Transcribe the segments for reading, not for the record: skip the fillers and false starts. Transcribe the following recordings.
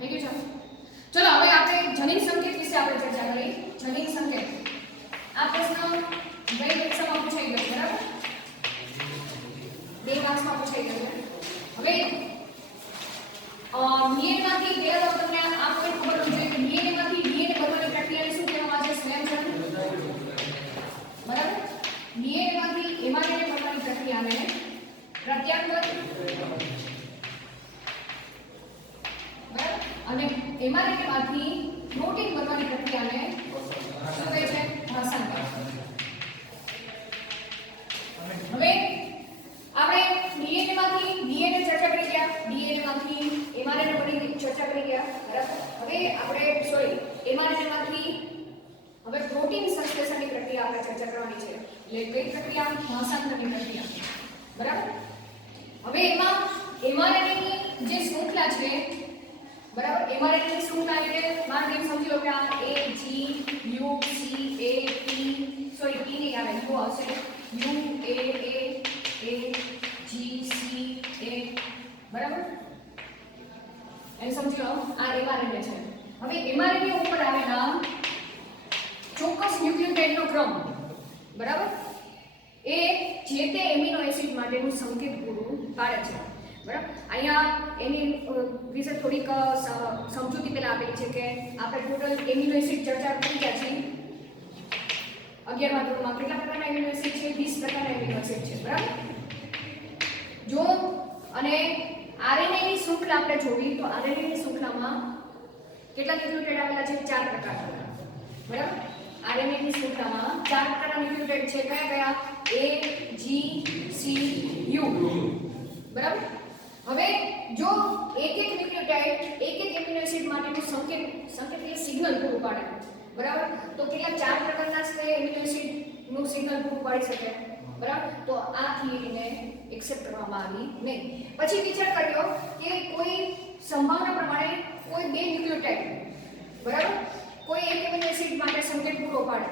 થઈ ગયું છે? ચલો હવે આપણે જનીન સંકેત વિશે આપણે ચર્ચા કરી. જનીન સંકેત આ પ્રશ્ન ગઈ પરીક્ષામાં પૂછાઈ ગયો બરાબર, 2 માર્ક્સમાં પૂછાઈ ગયો છે. હવે ડીએનએમાંથી પહેલા તો તમને આ પોઈન્ટ ખબર હોવી જોઈએ કે ડીએનએમાંથી ડીએનએ બનવાની પ્રક્રિયાને શું કહેવામાં આવે છે? સંયોજન. બરાબર, ડીએનએમાંથી એમઆરએનએ બનવાની પ્રક્રિયાને પ્રત્યાંગત, બરાબર, અને એમઆરએનએમાંથી પ્રોટીન બનવાની પ્રક્રિયાને શું કહે છે? ભાષાંતર. હવે આપણે ડીએનએમાંથી ડીએનએ ચર્ચા કરી ગયા, ડીએનએમાંથી એમઆરએનએ બની ચર્ચા કરી ગયા બરાબર. હવે આપણે એમઆરએનએમાંથી હવે પ્રોટીન સંશ્લેષણની પ્રક્રિયા આપણે ચર્ચા કરવાની છે. એટલે કઈ પ્રક્રિયા? ભાષાંતરની પ્રક્રિયા બરાબર. હવે એમાં એમઆરએનએની જે શૃંખલા છે બરાબર, એમઆરએનએની શૃંખલા એટલે મારે એમ સમજી લો કે આ A G U C A T sorry T નહીં આવે U આવશે U A G C A બરાબર, એમ સમજી લો આ એમઆરએનએ છે. હવે એમઆરએનએ ઉપર આવેલા ચોક્કસ ન્યુક્લિયોટાઇડનો ક્રમ બરાબર એ જે તે એમિનો એસિડ માટેનું સંકેત પૂરું પાડે છે બરાબર. અહીંયા એની વિશે થોડીક સમજૂતી પહેલા આપેલી છે કે આપણે ટોટલ એમિનો એસિડ ચર્ચા કરી ગયા છીએ 11મા ધોરણમાં. કેટલા પ્રકારના એમિનો એસિડ છે? 20 પ્રકારના એમિનો એસિડ છે બરાબર. જો અને આરએનએ ની શૃંખલા આપણે જોવી તો આરએનએ ની શૃંખલામાં કેટલા ન્યુક્લિયોટાઇડ આવેલા છે? 4 પ્રકારના બરાબર. આરએનએ ની શૃંખલામાં 4 પ્રકારના ન્યુક્લિયોટાઇડ છે. કયા કયા? A G C U બરાબર. હવે જો એક ન્યુક્લિયોટાઇડ એક એમિનો એસિડ માટેનું સંકેત એટલે સિગ્નલ પૂરું પાડે બરાબર, તો કેટલા 4 પ્રકારના છે એમિનો એસિડ નું સિગ્નલ પૂરું પાડી શકે બરાબર. તો આ થિયરીને એક્સેપ્ટ કરવામાં આવી નહીં. પછી વિચાર કર્યો કે કોઈ સંભાવના પ્રમાણે કોઈ 2 ન્યુક્લિયોટાઇડ બરાબર કોઈ એક એમિનો એસિડ માટે સંકેત પૂરો પાડે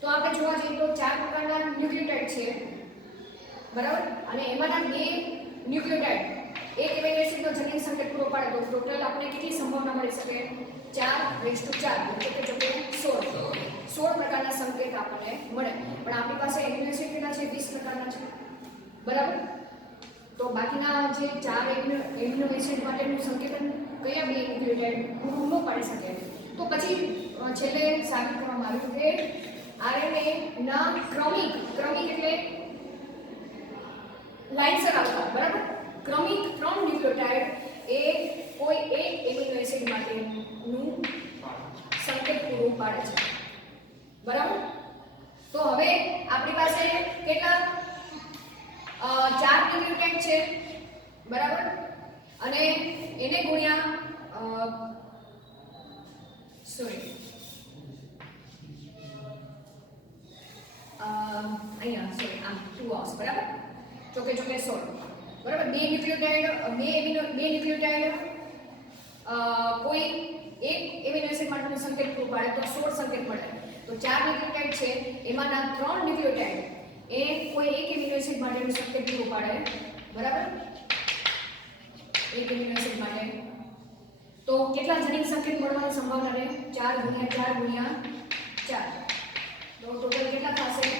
તો આપણે જોવા જઈએ તો 4 પ્રકારના ન્યુક્લિયોટાઇડ છે બરાબર, અને એમાંના 2 ન્યુક્લિયોટાઇડ એક એમિનો એસિડનો જનીન સંકેત પૂરો પાડે તો ટોટલ આપણે કેટલી સંભાવના મળી શકે? 4 એટલે કે 16 પ્રકારના સંકેત આપણને મળે. પણ આપણી પાસે એમિનો એસિડ કેટલા છે? 20 પ્રકારના છે બરાબર. તો બાકીના જે 4 એમિનો એસિડ માટેનું સંકેતન કયા 2 ન્યુક્લિયોટાઇડ પૂરું ન પાડી શકે? તો પછી છેલ્લે સાબિત કરવામાં આવ્યું કે આરએનએ ના ક્રમિક એટલે લાઇનસર આવતા બરાબર ક્રમિક 3 ન્યુક્લિયોટાઇડ એ કોઈ એક એમિનો એસિડ માટેનું સંકેત પૂરું પાડે છે બરાબર. તો હવે આપણી પાસે કેટલા 4 ન્યુક્લિયોટાઇડ છે બરાબર, અને એને ગુણ્યા અહીંયા સોરી આમ 2 આવશે બરાબર, ચોકે 16 બરાબર. 2 ન્યુક્લિયોટાઇડ કોઈ એક એમિનો એસિડ માટેનું સંકેત પૂરું પાડે તો 16 સંકેત મળે. તો 4 ન્યુક્લિયોટાઇડ છે એમાંના 3 ન્યુક્લિયોટાઇડ એ કોઈ એક એમિનો એસિડ માટેનું સંકેત પૂરું પાડે બરાબર, એક એમિનો એસિડ માટે. તો કેટલા જનીન સંકેત મળવાની સંભાવના રહે? 4 ગુણ્યા 4 તો ટોટલ કેટલા થશે?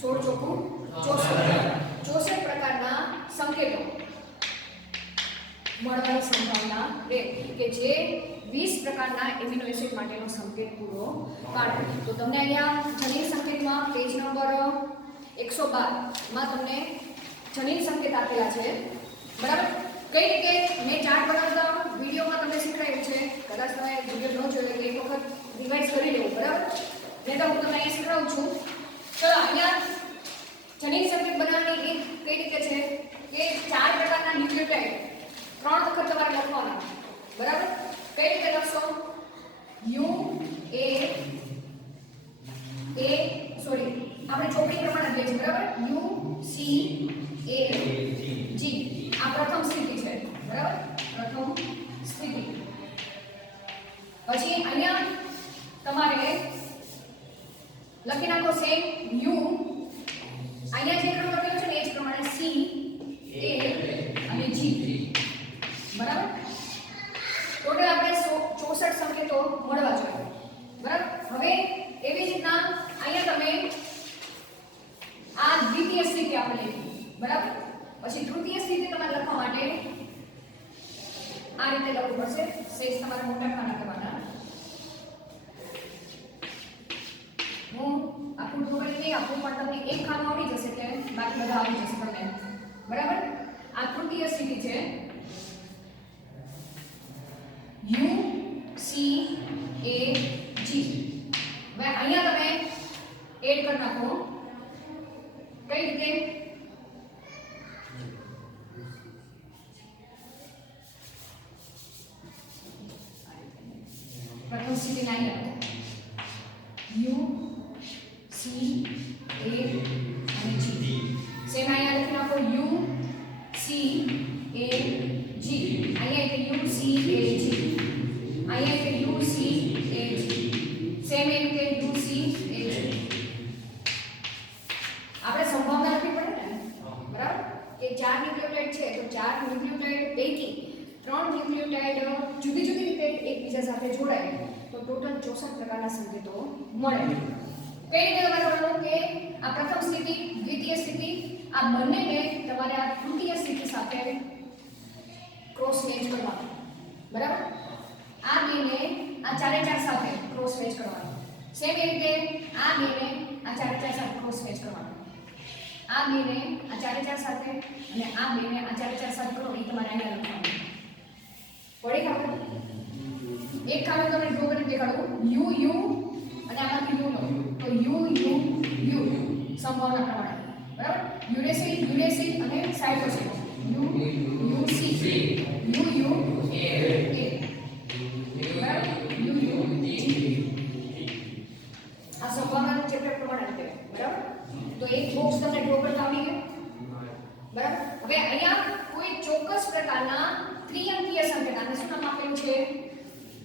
16 ચોકું 64 પ્રકારના સંકેતો મળવાની સંભાવના રહે કે જે 20 પ્રકારના એમિનો એસિડ માટેનો સંકેત પૂરો પાડે. તો તમને અહીંયા જનીન સંકેતમાં પેજ નંબર 112 માં તમને જનીન સંકેત આપેલા છે બરાબર. કઈ રીતે મેં ચાર્ટ બનાવતા વિડીયોમાં તમને શીખવાડ્યું છે, કદાચ તમે વિડીયો ન જોયો તો એક વખત રિવાઇઝ કરી લેવું બરાબર. નહીં તો હું તમને અહીંયા શીખવાડું છું. ચલો અહીંયા જનીન સંકેત બનાવવાની કઈ રીતે છે કે 4 પ્રકારના ન્યુક્લિયોટાઇડ 3 વખત તમારે લખવાના બરાબર. કઈ રીતે લખશો? U A સોરી આપણે ચોપડી પ્રમાણે લઈએ છીએ બરાબર. U C A G આ પ્રથમ સ્થિતિ છે બરાબર, પ્રથમ સ્થિતિ. પછી અહીંયા તમારે લખી નાખો સેમ U અહીંયા જે ક્રમ લખેલો છે ને એ જ પ્રમાણે C A અને G બરાબર. ટોટલ આપણે 64 સંકેતો મળવા જોઈએ બરાબર. હવે એવી જ રીતના અહીંયા તમે આ દ્વિતીય સ્થિતિ આપણે લીધી બરાબર. પછી તૃતીય સ્થિતિ તમારે લખવા માટે આ રીતે લખવું પડશે. સેજ તમારે મોટા ખાના કરવાના. હું આખું ડ્રોઈંગ નહીં આપું પણ તમને એક ખાનું આવડી જશે કે બાકી બધા આવી જશે તમને બરાબર. આ તૃતીય સ્થિતિ છે U C A G. હવે અહીંયા તમે એડ કરી નાખો. કઈ રીતે? પ્રથમ સ્થિતિ ના અહીંયા U C A અને G. સેમ અહીંયા લખી નાખો U C A G. અહીંયા એટલે U C A G. અહીંયા એટલે U C A G. Same એ રીતે U C A G. આપણે સંભાવના લખવી પડે ને બરાબર કે 4 ન્યુક્લિયોટાઇડ છે તો 4 ન્યુક્લિયોટાઇડ પૈકી 3 ન્યુક્લિયોટાઇડ જુદી જુદી રીતે એકબીજા સાથે જોડાય તો ટોટલ 64 પ્રકારના સંકેતો મળે. કઈ રીતે તમારે કરવાનું કે આ પ્રથમ સ્થિતિ દ્વિતીય સ્થિતિ આ બંનેને તમારે આ તૃતીય સ્થિતિ સાથે ક્રોસ મેચ કરવાનું બરાબર. આ બેને આ 4 4 સાથે ક્રોસ મેચ કરવાનું. સેમ એ રીતે આ બેને આ 4 4 સાથે ક્રોસ મેચ કરવાનું. આ બેને આ 4 4 સાથે અને આ બેને આ 4 4 સાથે કરો એ તમારે અહીંયા લખવાનું. પડી ખબર? એક ખાનું તમને ડ્રો કરી દેખાડું. U U અને આમાંથી U નો તો U U U સંભાવના પ્રમાણે બરાબર. યુરેસિલ યુરેસિલ અને cytosine U U C U U A બરાબર. U U G આ સંભાવનાનું ચેપ્ટર પ્રમાણે છે બરાબર. તો એક બોક્સ તમને ડ્રો કરતા આવડી ગયું બરાબર. હવે અહીંયા કોઈ ચોક્કસ પ્રકારના ત્રિઅંકીય સંકેત આને શું નામ આપેલું છે?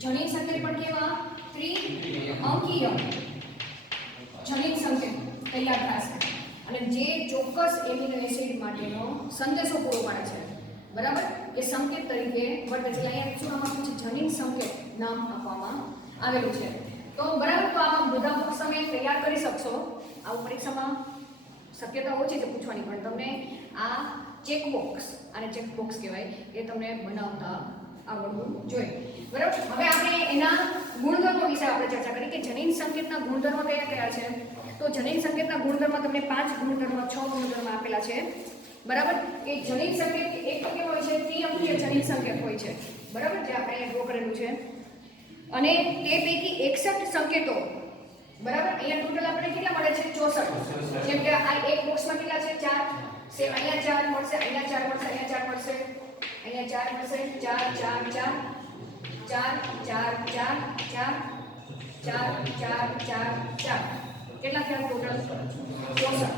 જનીન સંકેત પણ કેવા? ત્રિઅંકીય જનીન સંકેત તૈયાર થશે અને જે ચોક્કસ એમિનો એસિડ માટેનો સંદેશો પૂરો પાડે છે બરાબર. એ સંકેત તરીકે વર્તે છે. અહીંયા શું નામ આપ્યું છે? જનીન સંકેત નામ આપવામાં આવેલું છે. તો બરાબર. તો આમાં બધા બોક્સ તમે તૈયાર કરી શકશો. આવું પરીક્ષામાં શક્યતા ઓછી છે પૂછવાની પણ તમને આ ચેક બોક્સ અને ચેક બોક્સ કહેવાય એ તમને બનાવતા આવડવું જોઈએ બરાબર. હવે આપણે એના ગુણધર્મો વિશે આપણે ચર્ચા કરી કે જનીન સંકેતના ગુણધર્મ કયા કયા છે. તો જનીન સંકેતના ગુણધર્મ તમને 5 ગુણધર્મ 6 ગુણધર્મ આપેલા છે બરાબર. એ જનીન સંકેત એક તો કેવો હોય છે? ત્રિઅંકીય જનીન સંકેત હોય છે બરાબર. જે આપણે અહીંયા ડ્રો કરેલું છે અને તે પૈકી 61 સંકેતો બરાબર. અહીંયા ટોટલ આપણે કેટલા મળે છે? 64. જેમ કે આ એક બોક્સમાં કેટલા છે? 4. સેમ અહીંયા 4 મળશે, અહીંયા 4 મળશે, અહીંયા 4 મળશે, અહીંયા 4 મળશે. 4 4 4 4 4 4 4 4 4 4 કેટલા થયા ટોટલ? 64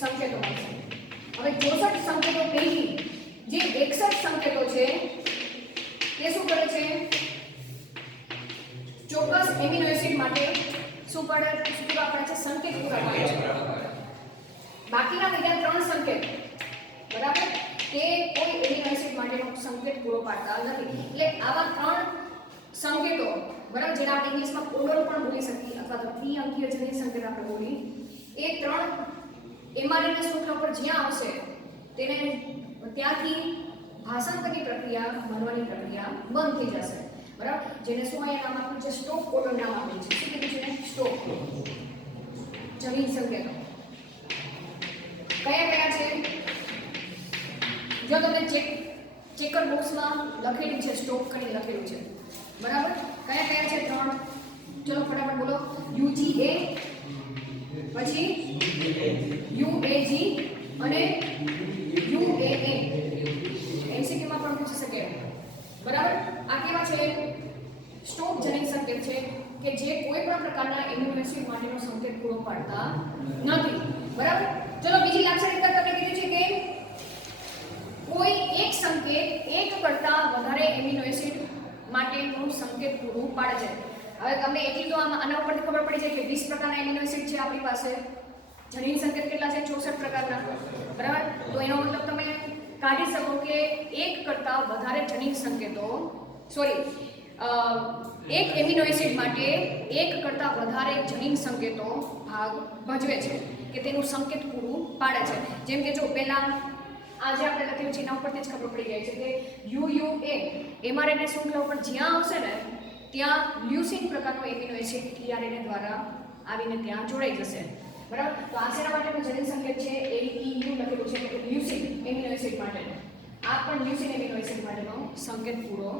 સંકેતો મળશે. હવે 64 સંકેતો પૈકી જે 61 સંકેતો છે તે શું કરે છે? ચોક્કસ એમિનો એસિડ માટે શું પૂરા પાડે છે? સંકેત પૂરા પાડે છે. બાકીના બીજા 3 સંકેત બરાબર તે કોઈ એમિનો એસિડ માટેનો સંકેત પૂરો પાડતા નથી. એટલે આવા 3 સંકેતો બરાબર જેને આપણે ઇંગ્લિશમાં કોડોન પણ બોલી શકીએ અથવા તો ત્રિઅંકીય જનીન સંકેત આપણે બોલી એ 3 એમઆરએનએ શૃંખલા પર જ્યાં આવશે તેને ત્યાંથી ભાષાંતરની પ્રક્રિયા બનવાની પ્રક્રિયા બંધ થઈ જશે બરાબર. જેને શું અહીંયા નામ આપ્યું છે? સ્ટોપ કોડોન નામ આપ્યું છે. શું કીધું છે? સ્ટોપ જનીન સંકેતો કયા કયા છે? જો તમને ચેકર બોક્સમાં લખેલું છે સ્ટોપ કરીને લખેલું છે બરાબર. કયા કયા છે? 3. ચલો ફટાફટ બોલો. UGA પછી UAG અને UAA. MCQ માં પણ પૂછી શકે બરાબર. આ કેવા છે? સ્ટોપ જનીન સંકેત છે કે જે કોઈ પણ પ્રકારના એમિનો એસિડ માટેનો સંકેત પૂરો પાડતા નથી બરાબર. ચલો બીજી લાક્ષણિકતા તમને કીધું છે કે કોઈ એક સંકેત એક કરતાં વધારે એમિનો એસિડ માટેનું સંકેત પૂરું પાડે છે. હવે તમને એટલી તો આના ઉપરથી ખબર પડી જાય કે 20 પ્રકારના એમિનો એસિડ છે આપણી પાસે. જનીન સંકેત કેટલા છે? 64 પ્રકારના બરાબર. તો એનો મતલબ તમે કાઢી શકો કે એક કરતાં વધારે જનીન સંકેતો સોરી એક એમિનો એસિડ માટે એક કરતાં વધારે જનીન સંકેતો ભાગ ભજવે છે કે તેનું સંકેત પૂરું પાડે છે. જેમ કે જો પહેલાં આજે આપણે લખ્યું છે એના ઉપરથી જ ખબર પડી જાય છે કે UUA mRNA શૃંખલા ઉપર જ્યાં આવશે ને ત્યાં લ્યુસીન પ્રકારનો એમિનો એસિડ tRNA દ્વારા આવીને ત્યાં જોડાઈ જશે. બરાબર, તો આ શેના માટેનો જનીન સંકેત છે? AEU લખેલું છે કે લ્યુસીન એમિનો એસિડ માટેનો. આ પણ લ્યુસીન એમિનો એસિડ માટેનો સંકેત પૂરો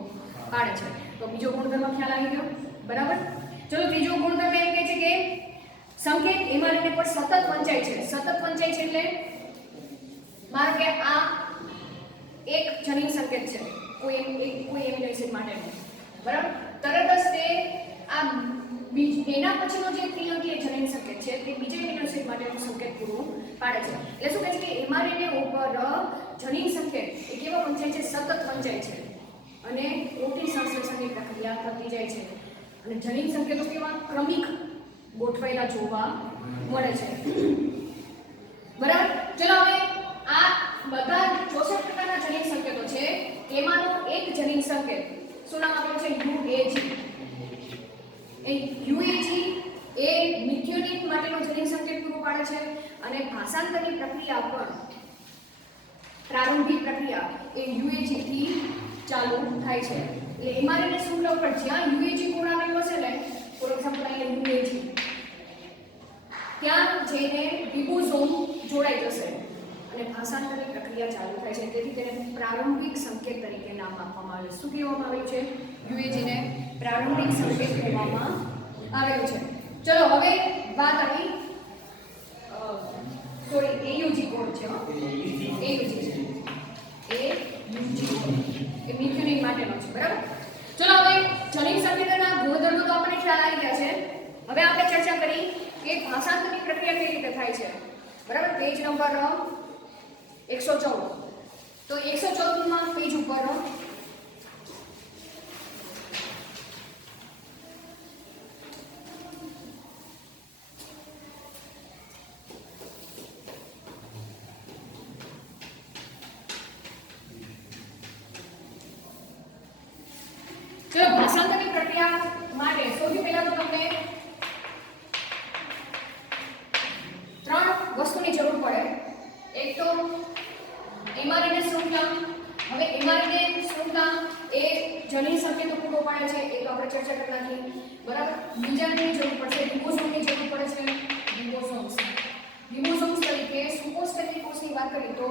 પાડે છે. તો બીજો ગુણધર્મ ખ્યાલ આવી ગયો. બરાબર, ચલો ત્રીજો ગુણધર્મ એમ કહે છે કે સંકેત mRNA પર સતત વંચાય છે. સતત વંચાય છે એટલે માનો કે આ એક જનીન સંકેત છે કોઈ એમિનો એસિડ માટેનો. બરાબર, તરત જ તે આ એના પછીનો જે ત્રિઅંકીય જનીન સંકેત છે તે બીજા એમિનો એસિડ માટેનો સંકેત પૂરું પાડે છે. એટલે શું કહે છે કે mRNA ઉપર જનીન સંકેત એ કેવા વંચાય છે? સતત વંચાય છે અને પ્રોટીન સંશ્લેષણની પ્રક્રિયા થતી જાય છે. અને જનીન સંકેતો કેવા? ક્રમિક ગોઠવાયેલા જોવા મળે છે. બરાબર, ચલો હવે આ બધા 64 પ્રકારના જનીન સંકેતો છે તેમાંનો એક જનીન સંકેત શું નામ આપ્યું છે? UAG. એ UAG એ મિથિયોનિન માટેનો જનીન સંકેત પૂરો પાડે છે અને ભાષાંતરની પ્રક્રિયા પણ પ્રારંભિક પ્રક્રિયા એ UAG થી ચાલુ થાય છે. એટલે mRNA શૃંખલા ઉપર જ્યાં UAG કોડ આવેલો હશે ને, ફોર એક્ઝામ્પલ અહીંયા UAG, ત્યાં જઈને રિબોઝોમ જોડાઈ જશે અને ભાષાંતરની પ્રક્રિયા ચાલુ થાય છે. તેથી તેને પ્રારંભિક સંકેત તરીકે નામ આપવામાં આવ્યું. શું કહેવામાં આવ્યું છે? UAG ને પ્રારંભિક સંકેત કહેવામાં આવેલું છે. ચલો હવે વાત આવી સોરી AUG કોડ છે. AUG છે એ મિથિયોનિન માટેનો છે. બરાબર, ચલો હવે જનીન સંકેતના ગુણધર્મો તો આપણને ખ્યાલ આવી ગયા છે. હવે આપણે ચર્ચા કરી કે ભાષાંતરની પ્રક્રિયા કેવી રીતે થાય છે. બરાબર, પેજ નંબર 114. તો 114 પેજ ઉપર ચલો ભાષાંતરની પ્રક્રિયા માટે સૌથી પહેલા તો તમને ત્રણ વસ્તુની જરૂર પડે. એક તો mRNA શૃંખલા. હવે mRNA શૃંખલા એ જનીન સંકેતો પૂરો પાડે છે, એ તો આપણે ચર્ચા કરી નાખી. બરાબર, બીજાની જરૂર પડશે, રિબોસોમની જરૂર પડે છે. રિબોસોમ્સ તરીકે સુકોષ કોષની વાત કરીએ તો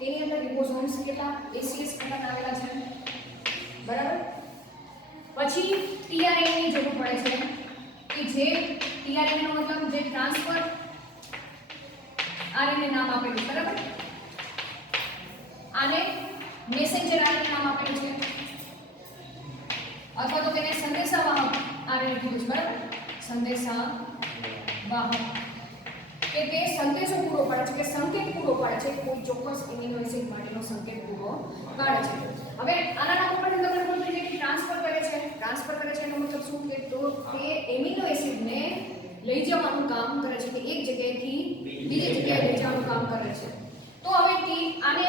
તેની અંદર રિબોસોમ્સ કેટલા? ACS પ્રકારના આવેલા છે. બરાબર, પછી tRNA ની જરૂર પડે છે કે જે tRNA નો મતલબ જે ટ્રાન્સફર RNA નામ આપેલું. બરાબર, આને મેસેન્જર RNA નામ આપેલું છે અથવા તો તેને સંદેશાવાહક RNA કીધું છે. બરાબર, સંદેશાવાહક કે તે સંદેશો પૂરો પાડે છે કે સંકેત પૂરો પાડે છે, કોઈ ચોક્કસ એમિનો એસિડ માટેનો સંકેત પૂરો પાડે છે. હવે આના નામ ઉપરથી તમને ખબર પડી જાય કે ટ્રાન્સફર કરે છે. ટ્રાન્સફર કરે છે એનો મતલબ શું કે તો તે એમિનો એસિડને લઈ જવાનું કામ કરે છે કે એક જગ્યાએથી બીજી જગ્યાએ લઈ જવાનું કામ કરે છે. તો હવે આને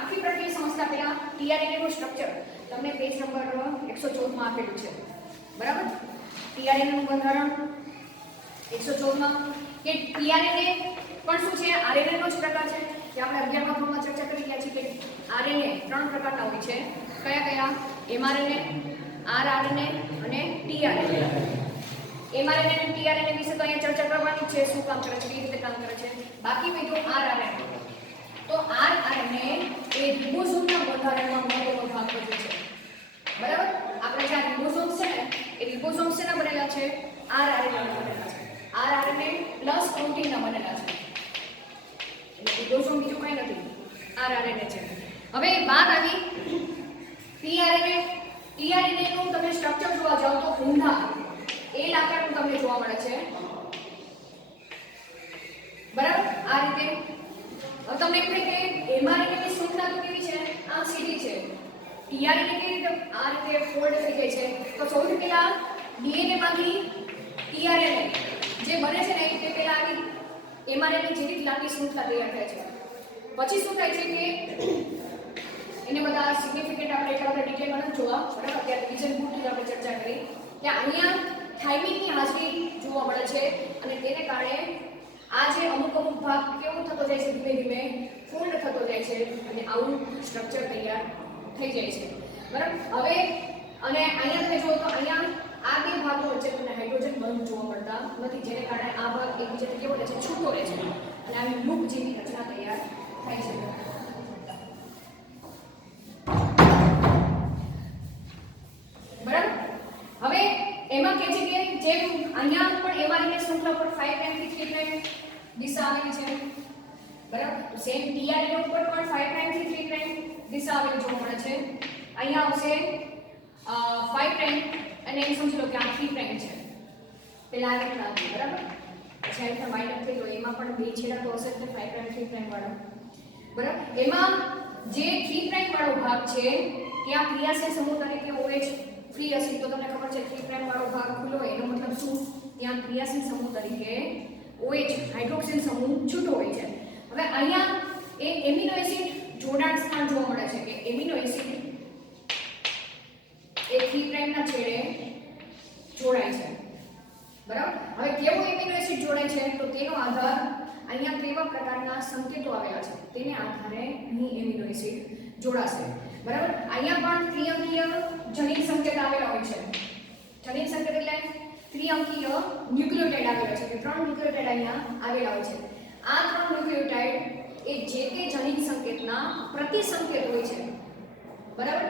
આખી પ્રક્રિયા સમજતા પહેલા tRNA નું સ્ટ્રક્ચર તમને પેજ નંબર 114 માં આપેલું છે. બરાબર, tRNA નું બંધારણ 114 માં કે tRNA પણ શું છે? RNA નો જ પ્રકાર છે કે આપણે 11મા ધોરણમાં ચર્ચા કરી ગયા છીએ કે RNA ત્રણ પ્રકારના હોય છે. કયા કયા? mRNA, rRNA અને tRNA. mRNA અને tRNA વિશે તો અહીંયા ચર્ચા કરવાની છે, શું કામ કરે છે, કેવી રીતે કામ કરે છે. બાકી બીજું rRNA. તો rRNA એ રિબોસોમના બંધારણમાં મહત્વનો ભાગ ભજવે છે. બરાબર, આપણે જે રિબોસોમ્સ છે ને એ રિબોસોમ્સ શેના બનેલા છે? rRNA ના બનેલા છે. rRNA પ્લસ પ્રોટીનના બનેલા છે. એટલે રિબોસોમ બીજું કંઈ નથી, rRNA છે. હવે વાત આવી tRNA. tRNA નું તમે સ્ટ્રક્ચર જોવા જાઓ તો ઊંધા એલ આકારનું તમને જોવા મળે છે. બરાબર, આ રીતે. હવે તમને એમ થાય કે mRNA ની શૃંખલા તો કેવી છે? આમ સીધી છે. tRNA કેવી રીતે આ રીતે ફોલ્ડ થઈ જાય છે? તો સૌથી પહેલા DNA માંથી tRNA જે બને છે ને તે પહેલા આવી mRNA ની જેવી લાંબી શૃંખલા તૈયાર થાય છે. પછી શું થાય છે કે એને બધા સિગ્નિફિકન્ટ આપણે એટલા બધા ડિટેલમાં નથી જોવા. બરાબર, અત્યારે બીજા કે અહીંયા થાઇમિનની હાજરી જોવા મળે છે અને તેને કારણે આ જે અમુક ભાગ કેવો થતો જાય છે, ધીમે ધીમે ફોલ્ડ થતો જાય છે અને આવું સ્ટ્રક્ચર તૈયાર થઈ જાય છે. બરાબર. હવે અને અહીંયા તમે જુઓ તો અહીંયા આ બે ભાગો વચ્ચે તમને હાઇડ્રોજન બંધ જોવા મળતા નથી, જેને કારણે આ ભાગ એકબીજાથી કેવો રહે છે, છૂટો રહે છે અને આવી લૂપ જેવી રચના તૈયાર થાય છે. બરાબર. હવે એમાં કે છે કે જેમ અહીંયા પણ એમઆરએનએ શૃંખલા પર 5 પ્રાઇમ થી 3 પ્રાઇમ દિશા આવેલી છે. બરાબર. તો સેમ ટીઆરએનએ ઉપર પણ 5 પ્રાઇમ થી 3 પ્રાઇમ દિશા આવેલી જોવા મળે છે. અહીંયા આવશે 5 પ્રાઇમ અને એમ સમજી લો કે આ 3 પ્રાઇમ છે. પેલા આ રીતના હતી. બરાબર. પછી આ રીતના માઇનસ થઈ ગયો, એમાં પણ બે છેડા તો હશે જ 5 પ્રાઇમ 3 પ્રાઇમ વાળા. બરાબર. એમાં જે 3 પ્રાઇમ વાળો ભાગ છે ત્યાં ક્રિયાશીલ સમૂહ તરીકે OH ફ્રી હશે તો તમને ખબર છે 3 પ્રાઇમ વાળો ભાગ ખુલ્લો હોય એનો મતલબ શું, ત્યાં ક્રિયાશીલ સમૂહ તરીકે OH હાઇડ્રોક્સિલ સમૂહ છૂટો હોય છે. હવે અહીંયા એ એમિનો એસિડ જોડાણ સ્થાન જોવા મળે છે કે એમિનો એસિડ એ 3 પ્રાઇમ ના છેડે જોડાય છે. બરાબર. હવે કેવો એમિનો એસિડ જોડાય છે તો તેનો આધાર અહીંયા કેવા પ્રકારના સંકેતો આવેલા છે તેને આધારે અહીં એમિનો એસિડ જોડાશે. બરાબર. અહીંયા પણ ત્રિઅંકીય જનીન સંકેત આવેલા હોય છે. જનીન સંકેત એટલે ત્રિઅંકીય ન્યુક્લિયોટાઇડ આવેલા છે કે 3 ન્યુક્લિયોટાઇડ અહીંયા આવેલા હોય છે. આ 3 ન્યુક્લિયોટાઇડ એ જે તે જનીન સંકેતના પ્રતિસંકેત હોય છે. બરાબર.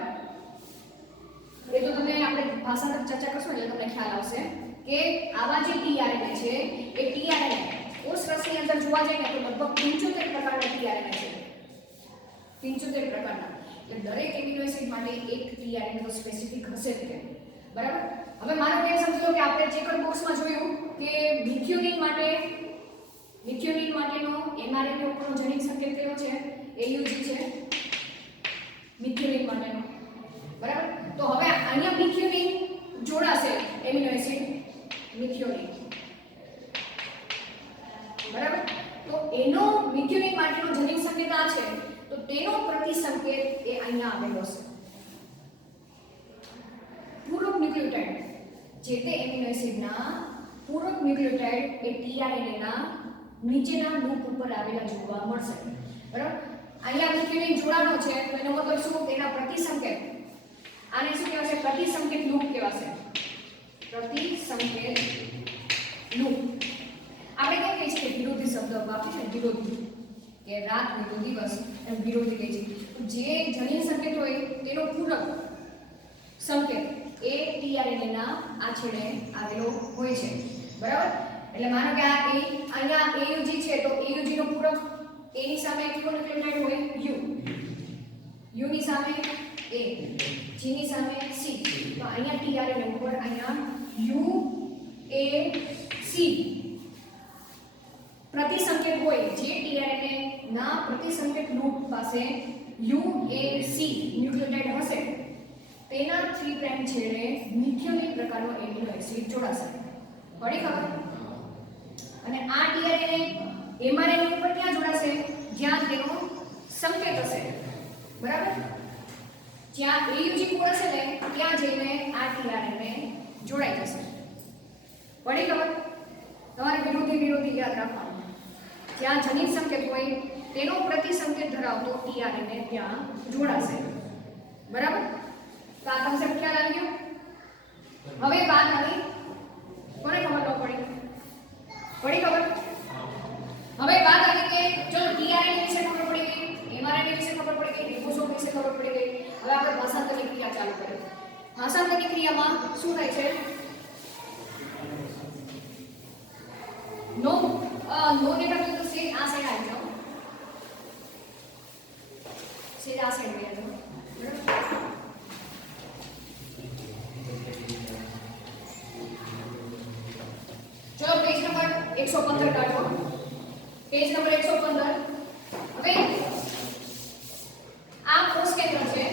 એ તો તમને આપણે ભાષાંતર ચર્ચા કરશું એટલે તમને ખ્યાલ આવશે કે આવા જે ટીઆરએનએ છે એ ટીઆરએનએ કોષ રસની અંદર જોવા જાય ને તો લગભગ 75 પ્રકારના ટીઆરએનએ છે. 75 પ્રકારના. એટલે દરેક એમિનો એસિડ માટે એક ટીઆરએનએ તો સ્પેસિફિક હશે જ તે. બરાબર. હવે માનો કે સમજી લો કે આપણે ચેકર બોક્સમાં જોયું કે મિથિયોનિન માટેનો એમઆરએનએ ઉપરનો જનીન સંકેત કયો છે, AUG છે મિથિયોનિન માટેનો. બરાબર. તો હવે અહીંયા મિથિયોનિન જોડાશે એમિનો એસિડ મિથિયોનિન. બરાબર. તો એનો મિથિયોનિન માટેનો જનીન સંકેત આ છે તો તેનો પ્રતિસંકેત એ અહીંયા આવેલો છે. પૂરક ન્યુક્લિયોટાઇડ જે તે એમિનો એસિડના પૂરક ન્યુક્લિયોટાઇડ એ ટીઆરએનએ ના નીચેના લૂપ ઉપર આવેલા જોવા મળશે. બરાબર. અહીંયા મિથિયોનિન જોડાણો છે તો એનો મતલબ શું, તેના પ્રતિસંકેત આને શું કહેવાશે, પ્રતિસંકેત લૂપ કહેવાશે. પ્રતિસંકેત લૂપ. આપણે કેમ કહીએ છીએ વિરોધી શબ્દ વાપરીએ છીએ, વિરોધી કે રાત હોય તો દિવસ એમ વિરોધી કહીએ છીએ. જે જનીન સંકેત હોય તેનો પૂરક સંકેત એ ટીઆરએનએ ના આ છેડે આવેલો હોય છે. બરાબર. એટલે માનો કે આ અહીંયા AUG છે તો AUG નો પૂરક A ની સામે કયો ન્યુક્લિયોટાઇડ હોય, U ની સામે A, G ની સામે C. તો અહીંયા ટીઆરએનએ ઉપર અહીંયા UAC પ્રતિસંકેત હોય જે ટીઆરએનએ ના પ્રતિસંકેત લૂપ પાસે UAC ન્યુક્લિયોટાઇડ હશે તેના 3 પ્રાઇમ છેડે મિથિયોનિન પ્રકારનો એમિનો એસિડ જોડાશે. પડી ખબર? અને આ ટીઆરએનએ એમઆરએનએ ઉપર ક્યાં જોડાશે, જ્યાં તેનો સંકેત હશે. બરાબર. જ્યાં AUG કોડ હશે ને ત્યાં જઈને આ ટીઆરએનએ જોડાઈ જશે. પડી ખબર? તમારે વિરોધી યાદ રાખવાનું. જ્યાં જનીન સંકેત હોય તેનો પ્રતિસંકેત ધરાવતો ટીઆરએનએ ત્યાં જોડાશે. બરાબર. તો આ કન્સેપ્ટ ખ્યાલ આવી ગયો. હવે વાત આવી કોને ખબર ન પડી, પડી ખબર? હવે વાત આવી કે ચલો ટીઆરએનએ વિશે ખબર પડી ગઈ, એમઆરએનએ વિશે ખબર પડી ગઈ, રિબોસોમ વિશે ખબર પડી ગઈ. હવે આપણે ભાષાંતરની ક્રિયા ચાલુ કરીએ. ભાષાંતરની ક્રિયામાં શું થાય છે, નો ડેટા તો સેજ આ સાઈડ આવી જાઓ, સેજ આ સાઈડ આવી જાઓ. ચલો પેજ નંબર 115 કાઢો. Page number 115. હવે આ કોષ કેન્દ્ર છે,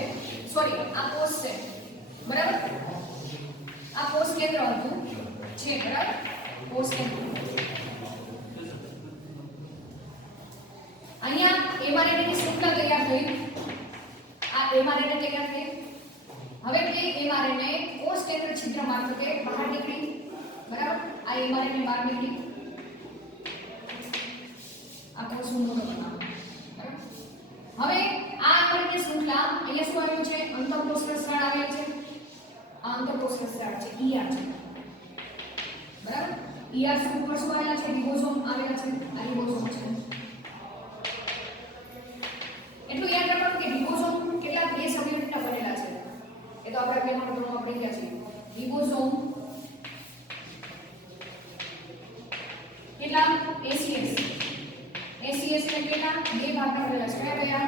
સોરી આ કોષ છે. બરાબર. આ કોષ કેન્દ્ર હતું છે. બરાબર. કોષ કેન્દ્ર અહીંયા એમઆરએનએ ની શૃંખલા તૈયાર થઈ. આ એમઆરએનએ તૈયાર થઈ. હવે તે mRNA કોષ કેન્દ્ર છિદ્ર મારફતે બહાર નીકળી, બરાબર? આ mRNA બહાર નીકળી, આ કોષનું મોટો બનાવો, બરાબર? હવે આ mRNA શૃંખલા અહીંયા શું આવ્યું છે? અંતઃકોષીય સ્ત્રાવ આવેલ છે. આ અંતઃકોષીય સ્ત્રાવ છે, ER છે, બરાબર? ER શું પર શું આવેલા છે? રિબોસોમ આવેલા છે. આ રિબોસોમ છે. એટલું યાદ રાખવાનું કે રિબોસોમ કેટલા બે સબયુનિટના બનેલા છે. એ તો આપણે પહેલા ધોરણમાં આપણે ગયા છીએ. રિબોસોમ કેટલા? ACS ને કેટલા? બે ભાગના બનેલા છે. કયા કયા?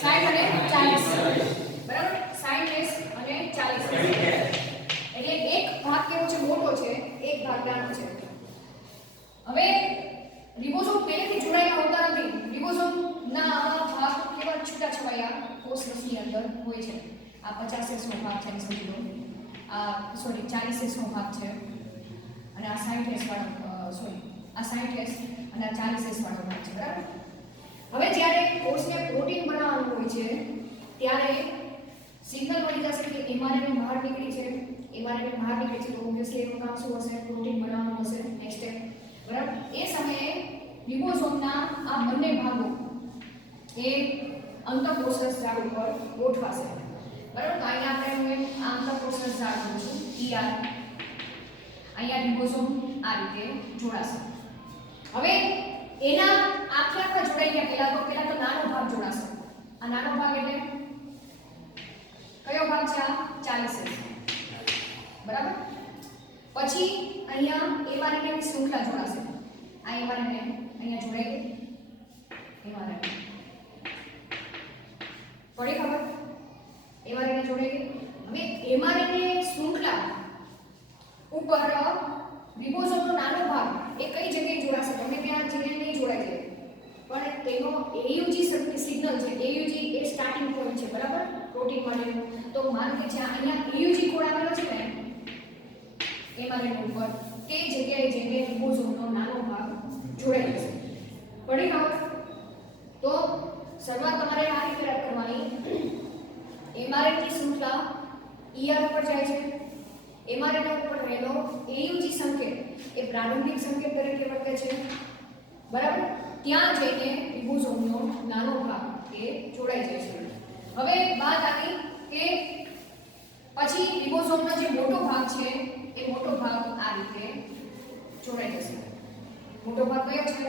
60 અને 40, બરાબર? 60S અને 40S. એટલે એક ભાગ કેવો છે? મોટો છે, એક ભાગ નાનો છે. હવે રિબોસોમ પહેલેથી જોડાયેલા હોતા નથી. રિબોસોમના આવા ભાગ કેવા છૂટાછવાયા કોષરસની અંદર હોય છે. આ 50S નો ભાગ છે, સમજી લો. આ 40S નો ભાગ છે અને આ 60S વાળો આ 60S અને આ 40S વાળો ભાગ છે, બરાબર? હવે જ્યારે કોષને પ્રોટીન બનાવવાનું હોય છે ત્યારે સિગ્નલ મળી જશે કે mRNA બહાર નીકળી છે. mRNA બહાર નીકળી છે તો ઓબ્વિયસલી એનું કામ શું હશે? પ્રોટીન બનાવવાનું હશે. નેક્સ્ટ સ્ટેપ, બરાબર? એ સમયે રિબોસોમના આ બંને ભાગો એ અંતઃકોષીય સ્ત્રાવ ઉપર ગોઠવાશે, બરાબર? તો અહીંયા આપણે આ અંતઃકોષીય સ્ત્રાવ જોઈશું, ER. અહીંયા રિબોસોમ આ રીતે જોડાશે. હવે એના આખા જોડાઈ ગયા પહેલા તો નાનો ભાગ જોડાશે. આ નાનો ભાગ એટલે કયો ભાગ છે? આ 40S, બરાબર? પછી અહીંયા mRNA ની શૃંખલા જોડાશે. આ mRNA અહીંયા જોડાઈ ગઈ. mRNA પડી ખબર? mRNA જોડાઈ ગઈ. હવે mRNA શૃંખલા ઉપર રિબોસોમનો નાનો ભાગ એ કઈ જગ્યાએ જોડાશે? તમે ત્યાં જગ્યાએ નહીં જોડાઈ જાય, પણ તેનો AUG સિગ્નલ છે. AUG એ સ્ટાર્ટિંગ પોઈન્ટ છે, બરાબર? પ્રોટીન માટેનું. તો માનો કે જ્યાં અહીંયા AUG કોડ આવેલો છે ને mRNA ઉપર, તે જગ્યાએ જઈને રિબોસોમનો નાનો ભાગ જોડાઈ જશે. પડી ખબર? તો શરૂઆત તમારે આ રીતે કરવાની. mRNA ની શૃંખલા ER ઉપર જાય છે. mRNA ઉપર રહેલો AUG સંકેત એ પ્રારંભિક સંકેત તરીકે વર્તે છે, બરાબર? ત્યાં જઈને રિબોસોમનો નાનો ભાગ એ જોડાઈ જાય છે. હવે વાત આવી કે પછી રિબોસોમનો જે મોટો ભાગ છે એ મોટો ભાગ આ રીતે જોડાઈ જશે. મોટો ભાગ કયો છે?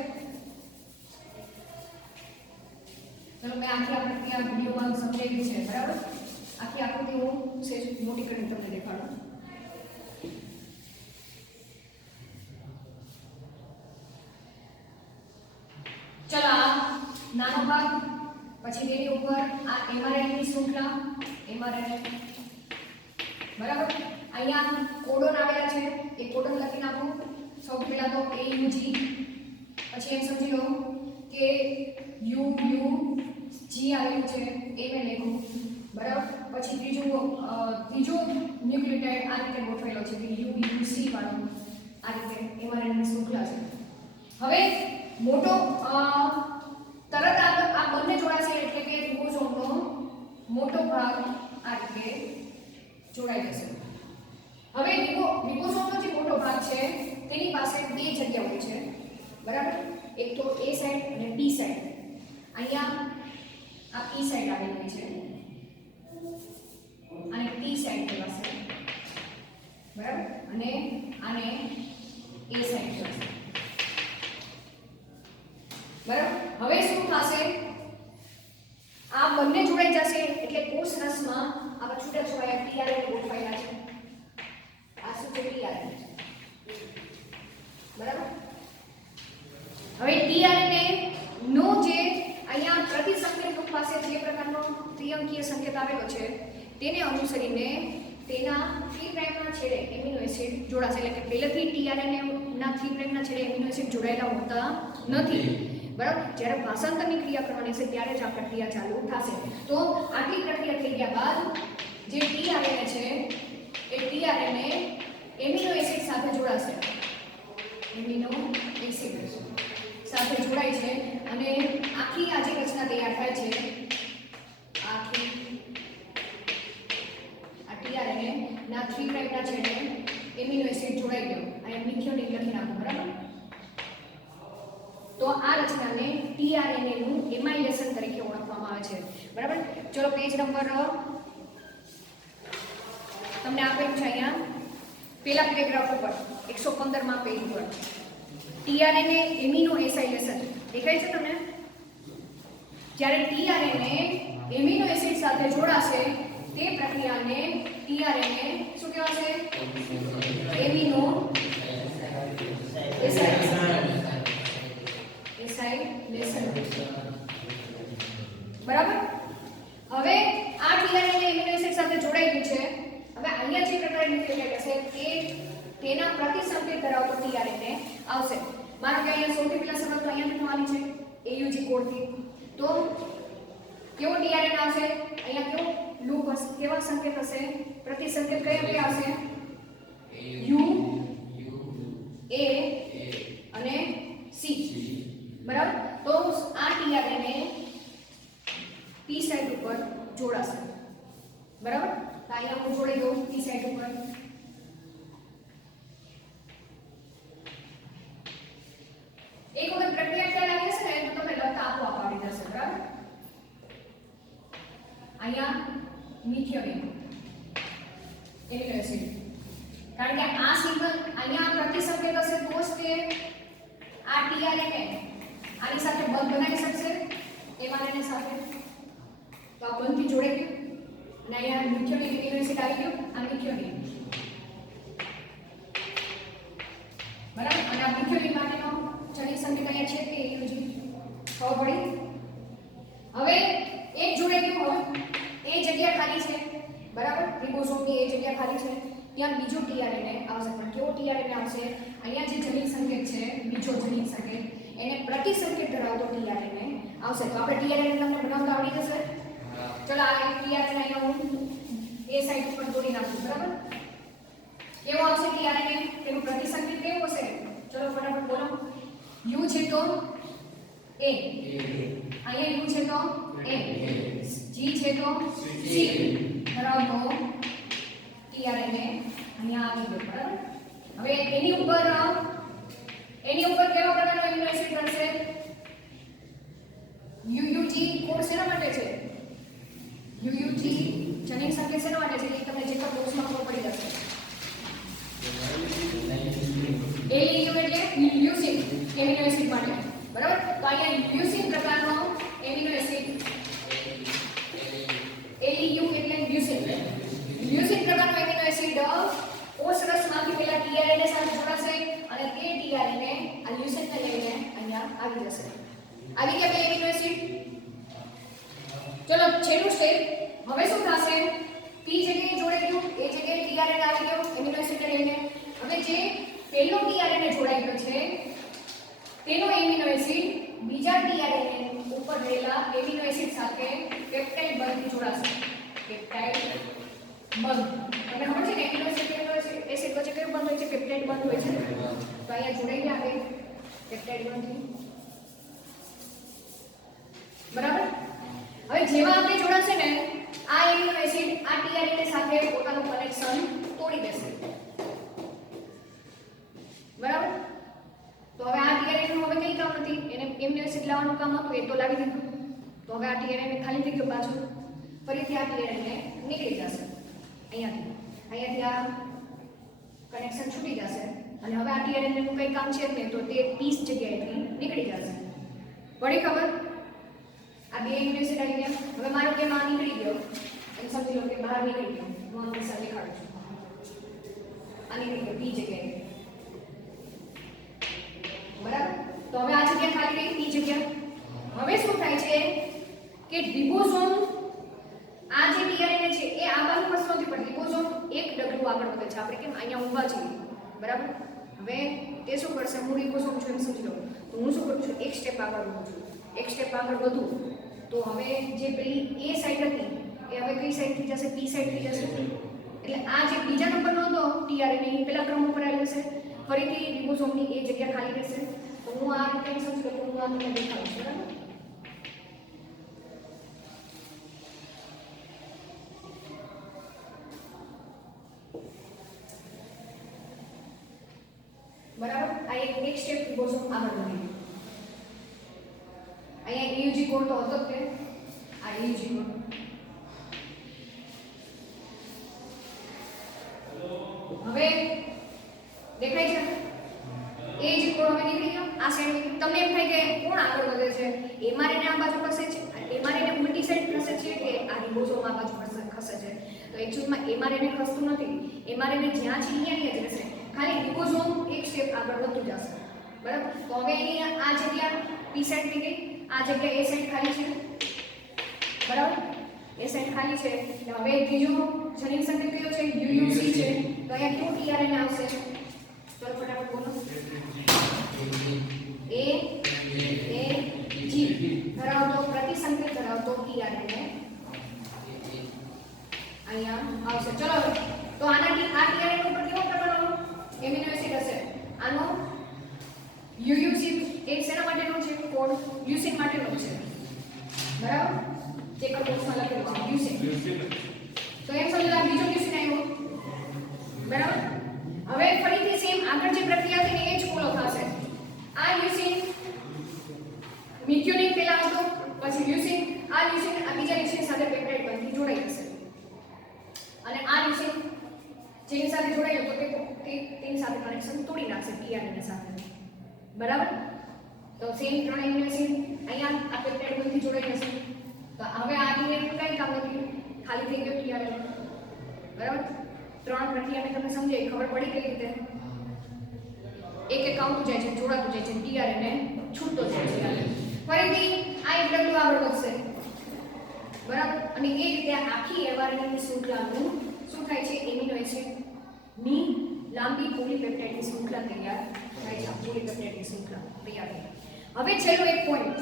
ચલો મેં આખી આકૃતિ આ વિડીયોમાં સમજાવી છે, બરાબર? આખી આકૃતિ હું સેજ મોટી કરીને તમને દેખાડું. ચલો આ નાનો ભાગ, પછી તેની ઉપર આ mRNA ની શૃંખલા, mRNA, બરાબર? અહીંયા કોડોન આવેલા છે, એ કોડોન લખી નાખો. સૌથી પહેલા તો AUG, પછી એમ સમજી લો કે UUG આવેલું છે એ મેં લખ્યું, બરાબર? પછી ત્રીજો ન્યુક્લિયોટાઇડ આ રીતે ગોઠવેલો છે કે UUC વાળો આ રીતે mRNA ની શૃંખલા છે. હવે મોટો તરત આ બંને જોડાશે એટલે કે રિબોસોમનો મોટો ભાગ આ રીતે જોડાઈ જશે. હવે રિબોસોમનો જે મોટો ભાગ છે તેની પાસે બે જગ્યા હોય છે, બરાબર? એક તો A સાઇડ અને B સાઇડ. અહીંયા આ P સાઇડ આવેલી છે અને T સાઇડ કહેવાશે, બરાબર? અને આને A સાઇડ કહેવાશે, બરાબર? હવે શું થશે? આ બંને જોડાઈ જશે એટલે કોષ રસમાં આવા છૂટાછવાયા tRNA ગોઠવાયેલા છે. આ શું છે? tRNA, બરાબર? હવે tRNA નો જે અહીંયા પ્રતિસંકેત રૂપ પાસે જે પ્રકારનો ત્રિઅંકીય સંકેત આવેલો છે તેને અનુસરીને તેના 3 પ્રાઇમના છેડે એમિનો એસિડ જોડાશે. એટલે કે પહેલેથી tRNA ના 3 પ્રાઇમના છેડે એમિનો એસિડ જોડાયેલા હોતા નથી, બરાબર? જ્યારે ભાષાંતરની ક્રિયા કરવાની છે ત્યારે જ આ પ્રક્રિયા ચાલુ થશે. તો આટલી પ્રક્રિયા થઈ ગયા બાદ જે tRNA છે એ tRNA એમિનો એસિડ સાથે જોડાશે. એમિનો એસિડ સાથે જોડાય છે અને આખી આ જે રચના તૈયાર થાય છે, આખી અને આ 3 પ્રાઇમના છેડે એમિનો એસિડ જોડાઈ ગયો અહીંયા મિથિયોનિન લખી નાખો બરાબર તો આ રચનાને tRNA નું એમાઇલેશન તરીકે ઓળખવામાં આવે છે બરાબર ચલો પેજ નંબર તમને આપેલું છે અહીંયા પેલા પેરેગ્રાફ ઉપર 115 માં પેજ પર tRNA એમિનો એસાઇલેશન દેખાય છે તમને જ્યારે tRNA એમિનો એસિડ સાથે જોડાશે તે પ્રક્રિયાને tRNA શું કહેવાશે એમિનો એસાઇલેશન બરાબર હવે આ tRNA એમિનો એસિડ સાથે જોડાઈ ગયું છે હવે અહીંયા જે પ્રકારની ન્યુક્લિયોટાઇડ હશે તે તેના પ્રતિસંકેત ધરાવતો tRNA આવશે માનો કે અહીંયા સૌથી પહેલા શરૂઆત તો અહીંયાથી થવાની છે AUG કોડથી તો કેવો tRNA આવશે અહીંયા કેવો લૂપ હશે કેવા સંકેત હશે પ્રતિસંકેત કયા કયા આવશે U A અને C બરાબર તો આ tRNA P સાઇટ ઉપર જોડાશે બરાબર તો અહીંયા હું જોડી દઉં P સાઇટ ઉપર એક વખત પ્રક્રિયા ખ્યાલ આવી જશે ને તો તમે લખતા આપોઆપ આવડી જશે બરાબર અહીંયા મિથિયોનિન એમિનો એસિડ કારણ કે આ સિગ્નલ અહીંયા પ્રતિસંકેત હશે તો જ તે આ tRNA આની સાથે બંધ બનાવી શકશે mRNA સાથે તો આ બંધથી જોડાઈ ગયું અને અહીંયા મિથિયોનિન એમિનો એસિડ આવી ગયો આ મિથિયોનિન બરાબર અને આ મિથિયોનિન માટેનો જનીન સંકેત અહીંયા છે કે AUG ખબર પડી હવે એક જોડાઈ ગયું હવે એ જગ્યા ખાલી છે બરાબર રિબોસોમની એ જગ્યા ખાલી છે ત્યાં બીજો tRNA આવશે પણ કેવો tRNA આવશે અહીંયા જે જનીન સંકેત છે બીજો જનીન સંકેત એને પ્રતિસંકેત ધરાવતો tRNA આવશે તો આપણે tRNA તમને બનાવતા આવડી જશે ચલો આ એક tRNA અહીંયા હું એ સાઈડ ઉપર દોરી નાખું બરાબર કેવો આવશે tRNA તેનું પ્રતિસંકેત કેવું હશે ચલો ફટાફટ બોલો U છે તો A અહીંયા U છે તો A G છે તો C ધરાવતો tRNA અહીંયા આવી ગયો બરાબર હવે એની ઉપર કેવા પ્રકારનો એમિનો એસિડ બનશે UUG કોડ શેના માટે છે UUG જનીન સંકેત શેના માટે છે એ તમને જેટલા બોક્સમાં ખબર પડી જશે LEU એટલે લ્યુસીન એમિનો એસિડ માટે બરાબર તો અહીંયા લ્યુસીન પ્રકારનો એમિનો એસિડ LEU એટલે લ્યુસીન પ્રકારનો એમિનો એસિડ કોષરસમાંથી પહેલા tRNA સાથે જોડાશે અને તે tRNA આ લ્યુસીનને લઈને અહીંયા આવી જશે આવી ગયા બે એમિનો એસિડ ચલો છેલ્લું સ્ટેપ હવે શું થશે P જગ્યાએ જોડાઈ ગયું એ જગ્યાએ tRNA આવી ગયો એમિનો એસિડને લઈને હવે જે પહેલો tRNA જોડાઈ ગયો છે તેનો એમિનો એસિડ બીજા tRNA ઉપર રહેલા એમિનો એસિડ સાથે પેપ્ટાઇડ બંધથી જોડાશે પેપ્ટાઇડ બંધ તમને ખબર છે કે એમિનો એસિડ વચ્ચે કયો બંધ હોય છે પેપ્ટાઇડ બંધ હોય છે તો અહીંયા જોડાઈ ગયા હવે પેપ્ટાઇડ બંધથી બરાબર હવે જેવા આપણે જોડાશે ને આ એમિનો એસિડ આ tRNA સાથે પોતાનું કનેક્શન તોડી દેશે બરાબર તો હવે આ tRNA નું હવે કઈ કામ નથી એને એમિનો એસિડ લાવવાનું કામ હતું એ તો લાવી દીધું તો હવે આ tRNA ખાલી થઈ ગયો પાછું ફરીથી આ tRNA નીકળી જશે અહીંયાથી આ કનેક્શન છૂટી જશે અને હવે આ tRNA નું કઈ કામ છે જ નહીં તો તે 30 જગ્યાએથી નીકળી જશે પડી ખબર આ બે એમિનો એસિડ આવી ગયા હવે મારો કે આ નીકળી ગયો એમ સમજી લો કે બહાર નીકળી ગયો હું આ પૈસા દેખાડું છું આ નીકળી ગયો બી જગ્યાએ બરાબર તો હવે આ જગ્યા ખાલી રહી બી જગ્યા હવે શું થાય છે કે રિબોસોમ આ જે tRNA છે એ આ બાજુ પર નથી પણ રિબોસોમ એક ડગલું આગળ વધે છે આપણે કેમ અહીંયા ઊભા છીએ બરાબર હવે તે શું કરશે હું રિબોસોમ છું એમ સમજી લો તો હું શું કરું છું એક સ્ટેપ આગળ વધું છું એક સ્ટેપ આગળ વધું તો હવે જે પેલી એ સાઈડ હતી એ હવે કઈ સાઈડ થઈ જશે પી સાઈડ થઈ જશે એટલે આ જે બીજા નંબરનો હતો tRNA એ પેલા ક્રમ ઉપર આવી જશે ફરીથી રિબોસોમની એ જગ્યા ખાલી રહેશે તો હું આ રીતે સમજી લો હું આ તમને દેખાડું છું બરાબર બરાબર. આ એક સ્ટેપ રિબોસોમ આગળ વધી. અહીંયા EUG કોડ તો હતો જ તે. આ EUG કોડ હવે દેખાય છે. એ જ કોડ હવે નીકળી ગયો. આ સાઈડ તમને એમ થાય કે કોણ આગળ વધે છે, એમઆરએનએ આ બાજુ ખસે છે, એમઆરએનએ ઉલટી સાઈડ ખસે છે કે આ રિબોસોમ આ બાજુ ખસે છે. તો એકચ્યુઅલમાં એમઆરએનએ ખસતું નથી. એમઆરએનએ જ્યાં છે ત્યાં જ રહેશે, ખાલી રિબોસોમ એક સ્ટેપ આગળ વધતું જશે. બરાબર. તો હવે એની આ જગ્યા પી સાઈડ થઈ ગઈ, આ જગ્યા એ સાઈડ ખાલી છે. બરાબર. એ સાઈડ ખાલી છે. હવે ત્રીજો જનીન સંકેત કયો છે? UUC છે. તો અહીંયા કેવું ટીઆરએનએ આવશે? ચલો ફટાફટ બોલો. AG ધરાવતો પ્રતિસંકેત ધરાવતો ટીઆરએનએ અહીંયા આવશે. ચલો તો આનાથી આ ટીઆરએનએ ઉપર કેવો પ્રકારનો એમિનો એસિડ હશે? આનો UUC એક શેના માટેનો છે? કોડ લ્યુસીન માટેનો છે. બરાબર. ચેકર બોક્સમાં લખેલું છે લ્યુસીન. તો એમ સમજો આ બીજો લ્યુસીન આવ્યો. બરાબર. હવે ફરીથી સેમ આગળ જે પ્રક્રિયા થઈ એ જ ફોલો થશે. આ લ્યુસીન મિથ્યોનિન પેલા હતો, પછી લ્યુસીન, આ લ્યુસીન આ બીજા લ્યુસીન સાથે પેપ્ટાઇડ બંધથી જોડાઈ જશે. અને આ લ્યુસીન જેની સાથે જોડાયેલો તો તેની સાથે કનેક્શન તોડી નાખશે ટીઆરએનએ સાથે. બરાબર. તો સેમ 3 એમિનો એસિડ અહીંયા આ પેપ્ટાઇડ બંધથી જોડાઈ જશે. તો હવે આ ડીએનએ કઈ કામ નથી, ખાલી થઈ ગયો ટીઆરએનએ. બરાબર. 3 પ્રક્રિયાને તમને સમજાય, ખબર પડી કઈ રીતે? એક એક આવતું જાય છે, જોડાતું જાય છે, ટીઆરએનએ છૂટતો જાય છે. ફરીથી આ એક ડગલું આગળ વધશે. બરાબર. અને એ રીતે આખી એમઆરએનએની શૃંખલાનું શું થાય છે? એમિનો એસિડની લાંબી પોલીપેપ્ટાઇડની શૃંખલા તૈયાર થાય છે. પોલીપેપ્ટાઇડની શૃંખલા તૈયાર થાય. હવે છેલ્લો એક પોઈન્ટ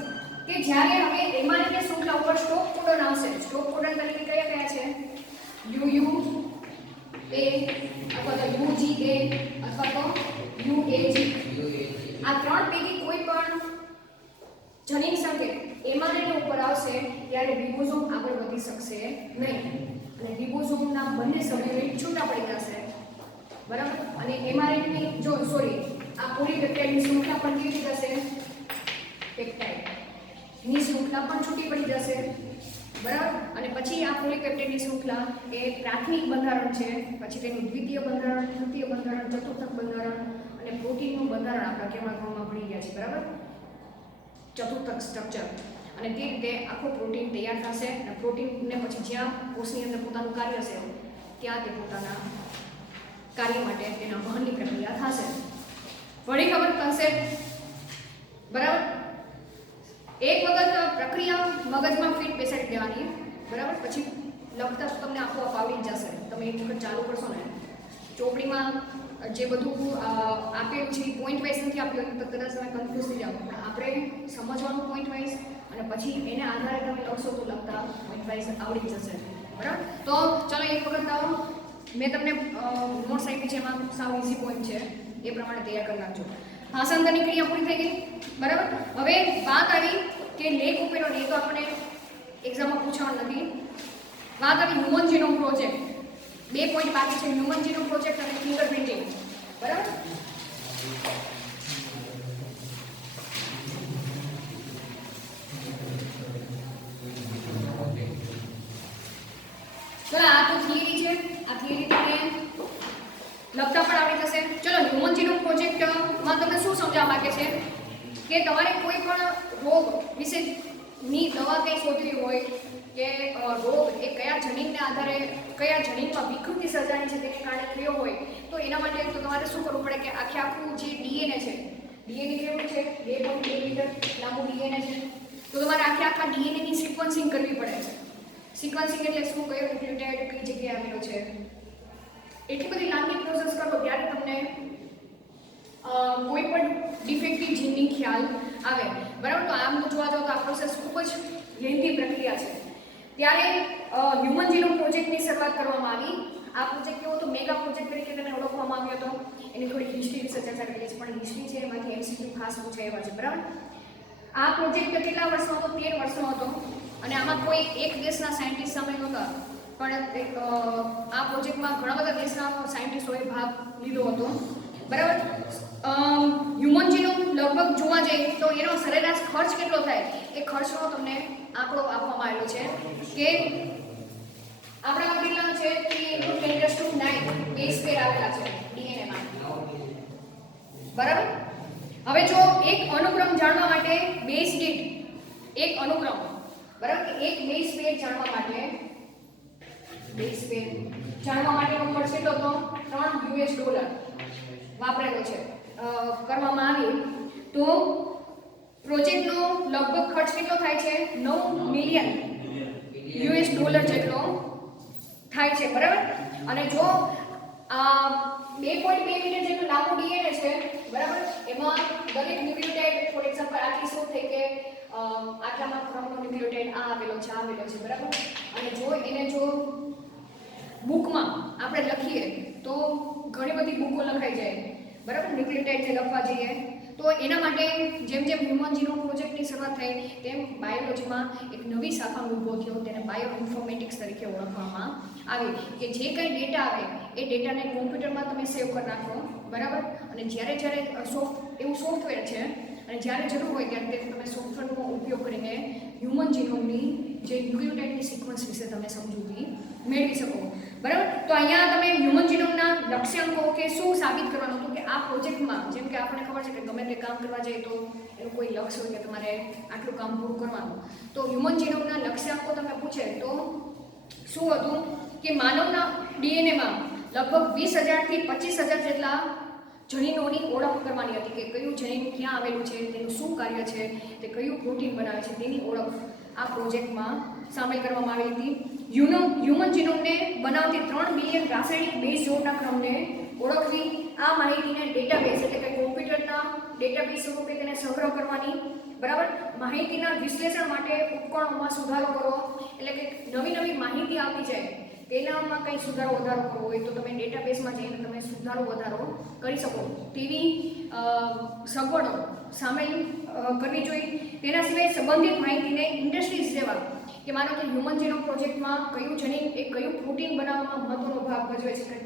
કે જ્યારે હવે એમઆરએનએ શૃંખલા ઉપર સ્ટોપ કોડોન આવશે. સ્ટોપ કોડોન તરીકે કયા કયા છે? UUA અથવા તો UGA અથવા તો UAG. આ ત્રણ પૈકી કોઈ પણ જનીન સંકેત એમઆરએનએ ઉપર આવશે ત્યારે રિબોસોમ આગળ વધી શકશે નહીં અને રિબોસોમના બંને સભ્યો છૂટા પડી જશે. બરાબર. અને એમઆરએનએ જો સોરી આ પોલીપેપ્ટાઇડની શૃંખલા પણ કેવી જશે? પેપ્ટાઇડની શૃંખલા પણ છૂટી પડી જશે. બરાબર. અને પછી આ પોલીપેપ્ટાઇડની શૃંખલા એ પ્રાથમિક બંધારણ છે, પછી તેનું દ્વિતીય બંધારણ, તૃતીય બંધારણ, ચતુર્થક બંધારણ અને પ્રોટીનનું બંધારણ આપણા કેમેસ્ટ્રીમાં ભણી ગયા છે. બરાબર. ચતુર્થક સ્ટ્રક્ચર. અને તે રીતે આખો પ્રોટીન તૈયાર થશે અને પ્રોટીનને પછી જ્યાં કોષની અંદર પોતાનું કાર્ય છે ત્યાં તે પોતાના કાર્ય માટે તેના વહનની પ્રક્રિયા થશે. વળી ખબર કન્સેપ્ટ? બરાબર. એક વખત પ્રક્રિયા મગજમાં ફિટ બેસાડી દેવાની. બરાબર. પછી લખતા તો તમને આપોઆપ આવડી જ જશે. તમે એક વખત ચાલુ કરશો ને, ચોપડીમાં જે બધું આપેલું છે પોઈન્ટ વાઇઝ નથી આપ્યું તો કદાચ તમે કન્ફ્યુઝ થઈ જાઓ. પણ આપણે સમજવાનું પોઈન્ટ વાઇઝ અને પછી એને આધારે તમે લખશો તો લખતા પોઈન્ટ વાઇઝ આવડી જશે. બરાબર. તો ચલો એક વખત મેં તમને નોટ્સ આપી છે, એમાં સાવ ઇઝી પોઈન્ટ છે, એ પ્રમાણે તૈયાર કરી નાખજો. ભાષાંતરની ક્રિયા પૂરી થઈ ગઈ. બરાબર. હવે વાત આવી કે લેખ ઉપેરો એ તો આપણે એક્ઝામમાં પૂછવાનું નથી. વાત આવી હ્યુમન જીનોમ પ્રોજેક્ટ. 2 પોઈન્ટ બાકી છે, હ્યુમન જીનોમ પ્રોજેક્ટ અને ફિંગરપ્રિન્ટિંગ. બરાબર. ચલો આ તો થિયરી છે. આ થિયરી તમને લખતા પણ આવડી જશે. ચલો હ્યુમન જીનોમ પ્રોજેક્ટમાં તમને શું સમજાવવા માંગે છે કે તમારે કોઈ પણ રોગ વિશેની દવા કંઈ શોધવી હોય કે રોગ એ કયા જનીનને આધારે કયા જનીનમાં વિકૃતિ સર્જાણી છે તેને કારણે થયો હોય તો એના માટે તો તમારે શું કરવું પડે કે આખું જે ડીએનએ છે, ડીએનએ કેવું છે? 2.2 મીટર લાંબુ ડીએનએ છે. તો તમારે આખા ડીએનએની સિક્વન્સિંગ કરવી પડે છે. સિક્વન્સિંગ એટલે શું? કયો ન્યુક્લિયોટાઇડ કઈ જગ્યાએ આવેલો છે? એટલી બધી લાંબી પ્રોસેસ કરો ત્યારે તમને કોઈ પણ ડિફેક્ટિવ જીનની ખ્યાલ આવે. બરાબર. તો આમ તો જોવા જાવ તો આ પ્રોસેસ ખૂબ જ લેન્ધી પ્રક્રિયા છે. ત્યારે હ્યુમન જીનોમ પ્રોજેક્ટની શરૂઆત કરવામાં આવી. આ પ્રોજેક્ટ કેવો હતો? મેગા પ્રોજેક્ટ તરીકે તેને ઓળખવામાં આવ્યો હતો. એની થોડી હિસ્ટ્રી વિશે ચર્ચા કરીએ છીએ, પણ હિસ્ટ્રી છે એમાંથી MCQ ખાસ પૂછાય એવા છે. બરાબર. આ પ્રોજેક્ટ કેટલા વર્ષનો હતો? 13 વર્ષનો હતો. અને આમાં કોઈ એક દેશના સાયન્ટિસ્ટ સામેલ નહોતા, પણ આ પ્રોજેક્ટમાં ઘણા બધા દેશના સાયન્ટિસ્ટોએ ભાગ લીધો હતો. બરાબર. હ્યુમન જીનોમ લગભગ જોવા જઈએ તો એનો સરેરાશ ખર્ચ કેટલો થાય એ ખર્ચનો તમને આંકડો આપવામાં આવેલો છે કે આપણામાં કેટલા છે 3 × 10⁹ બેઝ પેર આવેલા છે ડીએનએ માં. બરાબર. હવે જો એક અનુક્રમ જાણવા માટે બેઝ દીઠ એક અનુક્રમ બરાબર એક બેઝ પેર જાણવા માટે નો ખર્ચ કેટલો હતો $3 વાપરેલો છે કરવામાં આવ્યું તો પ્રોજેક્ટનો લગભગ ખર્ચ કેટલો થાય છે $9 મિલિયન જેટલો થાય છે. બરાબર. અને જો આ 2.2 મીટર જેટલું લાંબુ ડીએનએ છે બરાબર એમાં દરેક ન્યુક્લિયોટાઇડ ફોર એક્ઝામ્પલ આટલી શું થઈ કે આટલામાં ક્રમનો ન્યુક્લિયોટાઇડ આ આવેલો છે બરાબર. અને જો એને જો બુકમાં આપણે લખીએ તો ઘણી બધી બુકો લખાઈ જાય બરાબર ન્યુક્લિયોટાઇડ જે લખવા જઈએ તો એના માટે જેમ જેમ હ્યુમન જીનોમ પ્રોજેક્ટની શરૂઆત થઈ તેમ બાયોલોજીમાં એક નવી શાખા ઊભો થયો તેને બાયો ઇન્ફોર્મેટિક્સ તરીકે ઓળખવામાં આવી કે જે કંઈ ડેટા આવે એ ડેટાને કોમ્પ્યુટરમાં તમે સેવ કરી નાખો બરાબર. અને જ્યારે એવું સોફ્ટવેર છે અને જ્યારે જરૂર હોય ત્યારે તમે સોફ્ટવેરનો ઉપયોગ કરીને હ્યુમન જીનોમની જે ન્યુક્લિયોટાઇડની સિક્વન્સ વિશે તમે સમજૂતી મેળવી શકો બરાબર. તો અહીંયા તમે હ્યુમન જીનોમના લક્ષ્યાંકો કે શું સાબિત કરવાનું હતું કે આ પ્રોજેક્ટમાં જેમ કે આપણને ખબર છે કે ગમે તે કામ કરવા જાય તો એનું કોઈ લક્ષ્ય હોય કે તમારે આટલું કામ પૂરું કરવાનું તો હ્યુમન જીનોમના લક્ષ્યાંકો તમે પૂછે તો શું હતું કે માનવના ડીએનએમાં લગભગ 20,000 થી 25,000 જેટલા જનીનોની ઓળખ કરવાની હતી કે કયું જનીન ક્યાં આવેલું છે તેનું શું કાર્ય છે તે કયું પ્રોટીન બનાવે છે તેની ઓળખ આ પ્રોજેક્ટમાં સામેલ કરવામાં આવી હતી. હ્યુમન જીનોમને બનાવતી 3 બિલિયન રાસાયણિક બેઝ જોડના ક્રમને ઓળખવી આ માહિતીને ડેટાબેઝ એટલે કે કોમ્પ્યુટરના ડેટાબેઝ સ્વરૂપે તેને સંગ્રહ કરવાની બરાબર. માહિતીના વિશ્લેષણ માટે ઉપકરણોમાં સુધારો કરવો એટલે કે નવી માહિતી આવતી જાય તેનામાં કંઈ સુધારો વધારો કરવો હોય તો તમે ડેટાબેઝમાં જઈને તમે સુધારો વધારો કરી શકો તેવી સગવડો સામેલ કરવી જોઈએ. તેના સિવાય સંબંધિત માહિતીને ઇન્ડસ્ટ્રીઝ જેવા કે માનો કે હ્યુમન જીનોમ પ્રોજેક્ટમાં કયું જનીન એ કયું પ્રોટીન બનાવવામાં મહત્વનો ભાગ ભજવે છે